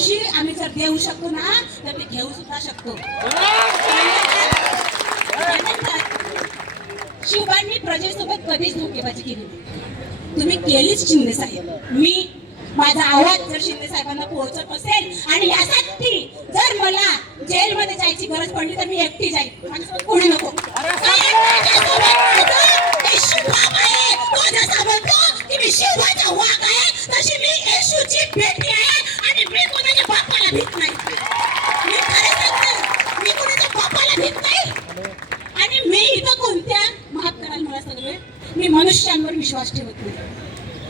दिवशी आम्ही जर देऊ शकतो ना तर ते घेऊ सुद्धा शकतो. शिवबांनी प्रजेसोबत कधीच धोकेबाजी केली. तुम्ही केलीच शिंदे साहेब. मी माझा आवाज जर शिंदे साहेबांना पोहोचत असेल आणि यासाठी जर मला जेलमध्ये जायची गरज पडली तर मी एकटी जाईल माझ्यासोबत कोणी नको आहे. तशी मी येशूची बेटी आहे. मनुष्यांवर विश्वास ठेवत नाही.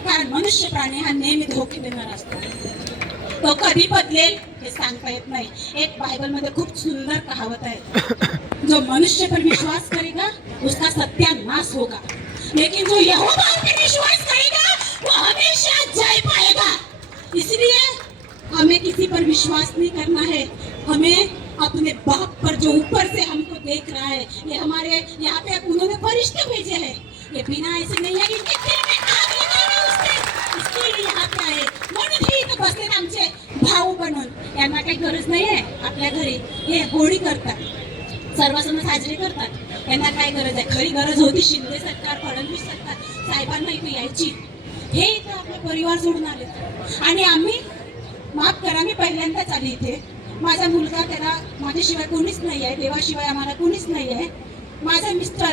कारण मनुष्य प्राणी हा नेहमी धोके देणारा असतो. तो कधी बदलेल हे सांगता येत नाही. एक बायबल मध्ये खूप सुंदर कहावत आहे. जो मनुष्य पर विश्वास करेगा, उसका सत्यानाश होगा. लेकिन जो यहोवा पर विश्वास करेगा, वो हमेशा जय पाएगा. इसलिए हमें किसी पर विश्वास नहीं करना है. हमें अपने बाप पर, जो ऊपर से हमको देख रहा है, ये हमारे यहाँ पे इसके लिए ऐसे पे आए म्हणून हे इथं बसले आमचे भाऊ बनून यांना काही गरज नाही आहे आपल्या घरी हे होळी करतात सर्व सण साजरे करतात यांना काय गरज आहे खरी गरज होती शिंदे सरकार फडणवीस सरकार साहेबांना इथे यायची हे इथं आपले परिवार सोडून आले आणि आम्ही माफ करा मी पहिल्यांदाच आली इथे माझा मुलगा त्याला माझ्याशिवाय कोणीच नाही आहे देवाशिवाय आम्हाला कोणीच नाही आहे माझा मिस्टर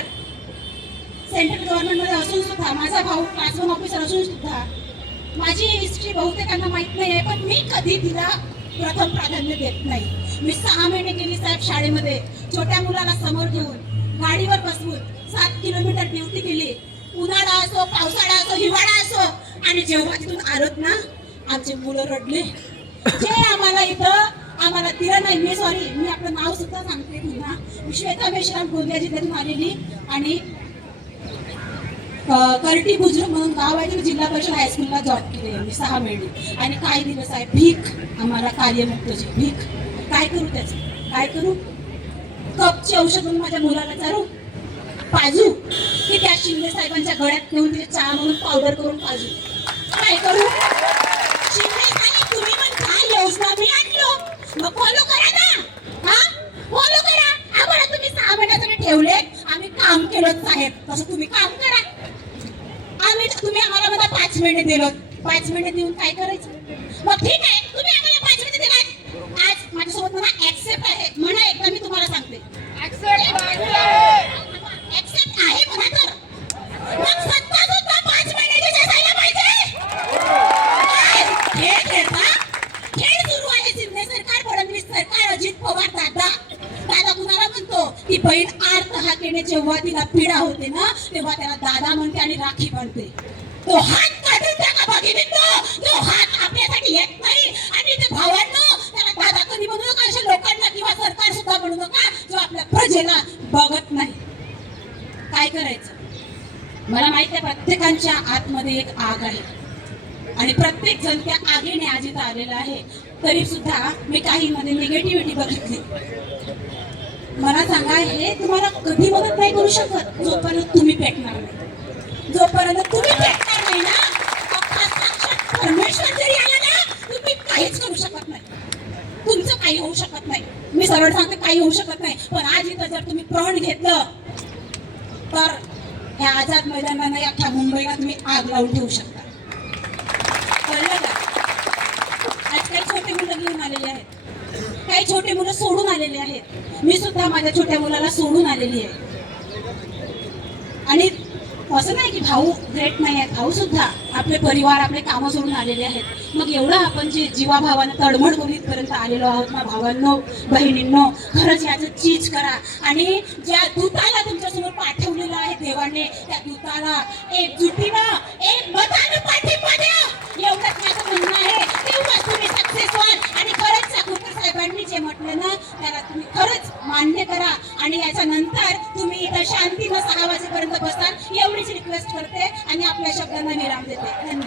सेंट्रल गव्हर्नमेंटमध्ये असून सुद्धा माझा भाऊ क्लास वन ऑफिसर असून सुद्धा माझी हिस्ट्री बहुतेकांना माहीत नाही आहे पण मी कधी तिला प्रथम प्राधान्य देत नाही. मी सहा महिने गेली साहेब शाळेमध्ये छोट्या मुलाला समोर घेऊन गाडीवर बसवून सात किलोमीटर ड्युटी केली. उन्हाळा असो पावसाळा असो हिवाळा असो आणि जेव्हा तिथून आलोत ना आमचे मुलं रडले. जे आम्हाला इथं आम्हाला तिला नाही मी सॉरी मी आपलं नाव सुद्धा सांगते पुन्हा. श्वेता मेश्राम गोंदिया जिल्ह्यातून आलेली आणि करटी बुजुर्ग म्हणून गाव आहे जिल्हा परिषद हायस्कूलला जॉब केले मी सहा महिने. आणि काही दिवस आहे भीक आम्हाला कार्यमुक्तची भीक. काय करू त्याचं? काय करू? कपचे औषध म्हणून माझ्या मुलाला चारू. पाजू. की त्या शिंदे साहेबांच्या गळ्यात नेऊन तिथे चहा म्हणून पावडर करून पाजू. काय करू? शिंदे साहेब तुम्ही पण काय योजना मी आणलो. मग फॉलो करा ना. हा? फॉलो करा. आम्हाला तुम्ही सहा महिन्यासाठी ठेवले. आम्ही काम केलं साहेब. तसं तुम्ही मिनिट तुम्ही आम्हाला मला पाच मिनिट दिलं. पाच मिनिट देऊन काय करायचं? मग ठीक आहे तुम्ही आम्हाला पाच मिनिट दिलात. आज माझ्यासोबत मला ऍक्सेप्ट आहे. म्हणा एकदा मी तुम्हाला सांगते ऍक्सेप्ट आहे म्हणा तर मग सत्ता सुद्धा पाच मिनिटाची असायला पाहिजे काय? खेळ खेळता खेळ सुरू आहे शिंदे सरकार फडणवीस सरकार अजित पवार दादा दादा कुणाला म्हणतो ती बहीण आर्त जेव्हा तिला पीडा होते ना तेव्हा त्याला दादा म्हणते आणि राखी बांधते. तो हात काढून टाका भगिनींनो तो हात आपल्यासाठी येत नाही. आणि ते भावांनो त्याला दादा कधी म्हणू नका अशा लोकांना किंवा सरकार सुद्धा म्हणू नका जो आपल्या प्रजेला बघत नाही. काय करायचं? मला माहिती आहे प्रत्येकांच्या आतमध्ये एक आग आहे. आणि प्रत्येक जण त्या आगीने आज आलेला आहे. तरी सुद्धा मी काही मध्ये निगेटिव्हिटी बघितली. मला सांगा हे तुम्हाला कधी मदत नाही करू शकत जोपर्यंत तुम्ही पेटणार नाही. जोपर्यंत तुम्ही पेटणार नाही ना परमेश्वर जरी आला ना तुम्ही काहीच करू शकत नाही. तुमचं काही होऊ शकत नाही. मी सरळ सांगते काही होऊ शकत नाही. पण आज इथं जर तुम्ही प्रण घेतलं तर ह्या आझाद मैदानाला या अख्ख्या मुंबईला तुम्ही आग लावून ठेवू शकता. कळलं का? आज छोटे मुलं घेऊन आलेले आहेत. काही छोटे मुलं सोडून आलेले आहेत. मी सुद्धा माझ्या छोट्या मुलाला सोडून आलेली आहे. आणि असं नाही की भाऊ ग्रेट नाही आहेत. भाऊ सुद्धा आपले परिवार आपले कामं सोडून आलेले आहेत. मग एवढं आपण जे जीवाभावानं तडमड करून इथपर्यंत आलेलो आहोत ना भावांनो बहिणींनो खरंच याचं चीज करा. आणि ज्या दूताला तुमच्यासमोर पाठवलेलं आहे देवाने त्या दूताला एकजुटीनं एक मत पाठिंबा द्या एवढंच माझं म्हणणं आहे तेवढंच तुम्ही सक्सेस व्हाल आणि खरंच चाकूरकर साहेबांनी जे म्हटलं ना त्याला तुम्ही खरंच मान्य करा आणि याच्यानंतर तुम्ही इथं शांतीनं सहा वाजेपर्यंत बसाल. एवढीच रिक्वेस्ट करते आणि आपल्या शब्दांना विराम देते. धन्यवाद.